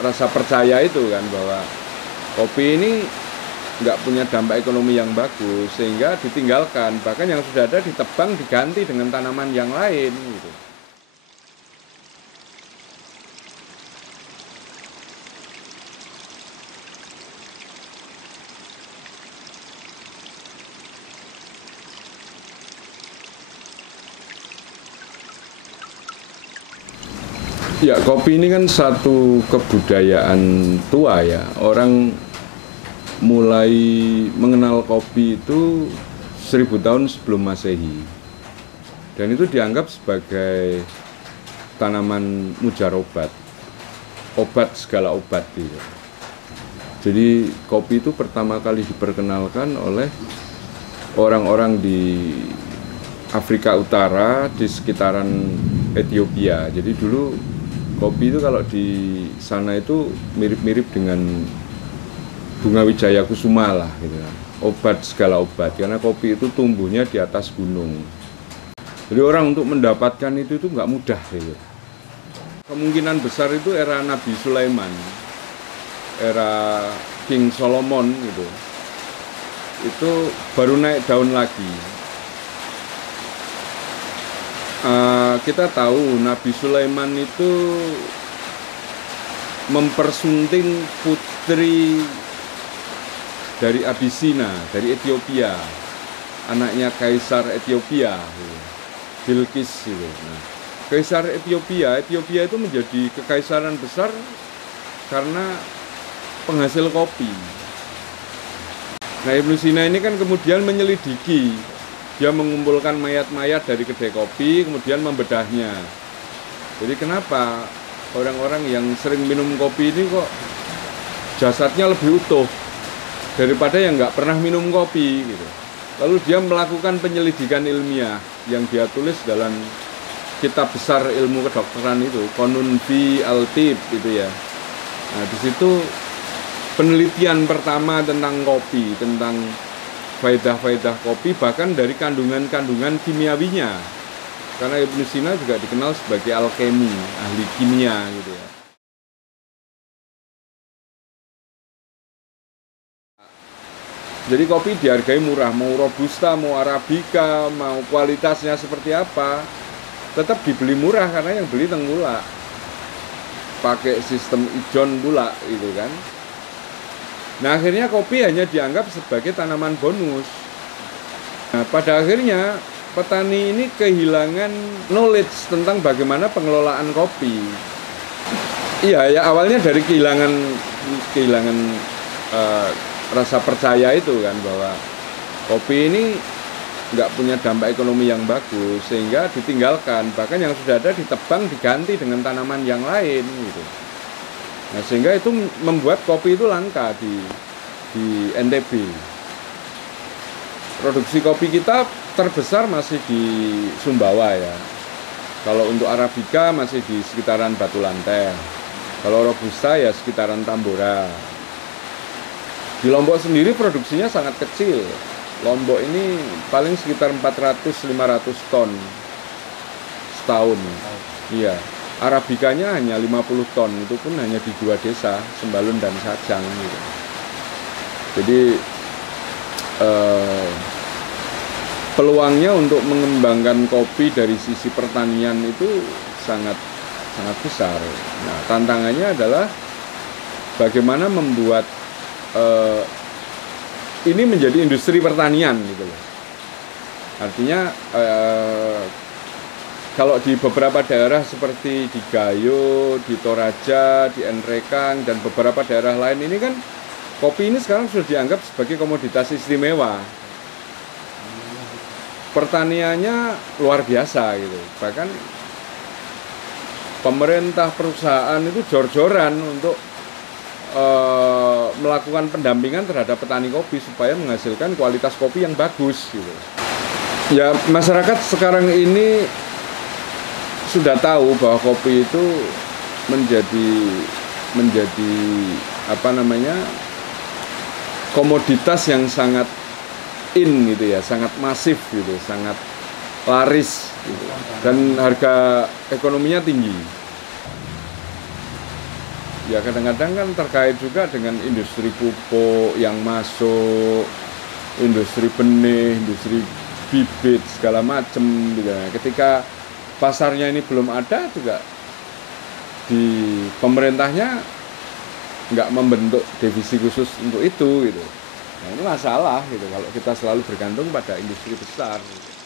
rasa percaya itu kan, bahwa kopi ini nggak punya dampak ekonomi yang bagus sehingga ditinggalkan, bahkan yang sudah ada ditebang diganti dengan tanaman yang lain gitu. Ya, kopi ini kan satu kebudayaan tua ya. Orang mulai mengenal kopi itu 1000 tahun sebelum Masehi. Dan itu dianggap sebagai tanaman mujarobat, obat segala obat gitu. Jadi kopi itu pertama kali diperkenalkan oleh orang-orang di Afrika Utara di sekitaran Ethiopia. Jadi dulu kopi itu kalau di sana itu mirip-mirip dengan bunga wijaya kusuma lah gitu kan. Obat segala obat, karena kopi itu tumbuhnya di atas gunung. Jadi orang untuk mendapatkan itu nggak mudah gitu. Kemungkinan besar itu era Nabi Sulaiman, era King Solomon gitu. Itu baru naik daun lagi. Kita tahu Nabi Sulaiman itu mempersunting putri dari Abisina, dari Ethiopia, anaknya Kaisar Ethiopia, Bilqis. Nah, Kaisar Ethiopia itu menjadi kekaisaran besar karena penghasil kopi. Nah, Ibnu Sina ini kan kemudian menyelidiki. Dia mengumpulkan mayat-mayat dari kedai kopi, kemudian membedahnya. Jadi kenapa orang-orang yang sering minum kopi ini kok jasadnya lebih utuh daripada yang nggak pernah minum kopi gitu. Lalu dia melakukan penyelidikan ilmiah yang dia tulis dalam kitab besar ilmu kedokteran itu, Qanun fi al-Tib itu ya. Nah, di situ penelitian pertama tentang kopi, tentang faedah-faedah kopi, bahkan dari kandungan-kandungan kimiawinya. Karena Ibnu Sina juga dikenal sebagai alkemi, ahli kimia gitu ya. Jadi kopi dihargai murah, mau robusta, mau arabica, mau kualitasnya seperti apa, tetap dibeli murah karena yang beli tenggula. Pakai sistem ijon pula gitu kan. Nah, akhirnya kopi hanya dianggap sebagai tanaman bonus. Nah, pada akhirnya petani ini kehilangan knowledge tentang bagaimana pengelolaan kopi. Iya, ya awalnya dari kehilangan rasa percaya itu kan, bahwa kopi ini nggak punya dampak ekonomi yang bagus sehingga ditinggalkan, bahkan yang sudah ada ditebang diganti dengan tanaman yang lain gitu. Nah, sehingga itu membuat kopi itu langka di NTB. Produksi kopi kita terbesar masih di Sumbawa ya. Kalau untuk arabica masih di sekitaran Batu Lanteng. Kalau robusta ya sekitaran Tambora. Di Lombok sendiri produksinya sangat kecil. Lombok ini paling sekitar 400-500 ton setahun. Iya. Arabikanya hanya 50 ton, itu pun hanya di 2 desa, Sembalun dan Sajang gitu. Jadi peluangnya untuk mengembangkan kopi dari sisi pertanian itu sangat besar. Nah, tantangannya adalah bagaimana membuat ini menjadi industri pertanian gitu loh. Artinya kalau di beberapa daerah seperti di Gayo, di Toraja, di Enrekang, dan beberapa daerah lain ini kan kopi ini sekarang sudah dianggap sebagai komoditas istimewa. Pertaniannya luar biasa gitu. Bahkan pemerintah, perusahaan itu jor-joran untuk melakukan pendampingan terhadap petani kopi supaya menghasilkan kualitas kopi yang bagus gitu. Ya, masyarakat sekarang ini sudah tahu bahwa kopi itu menjadi komoditas yang sangat in gitu ya, sangat masif gitu, sangat laris gitu. Dan harga ekonominya tinggi. Ya kadang-kadang kan terkait juga dengan industri pupuk yang masuk, industri benih, industri bibit segala macam gitu. Ketika pasarnya ini belum ada juga di pemerintahnya nggak membentuk divisi khusus untuk itu gitu. Nah ini masalah gitu kalau kita selalu bergantung pada industri besar. Gitu.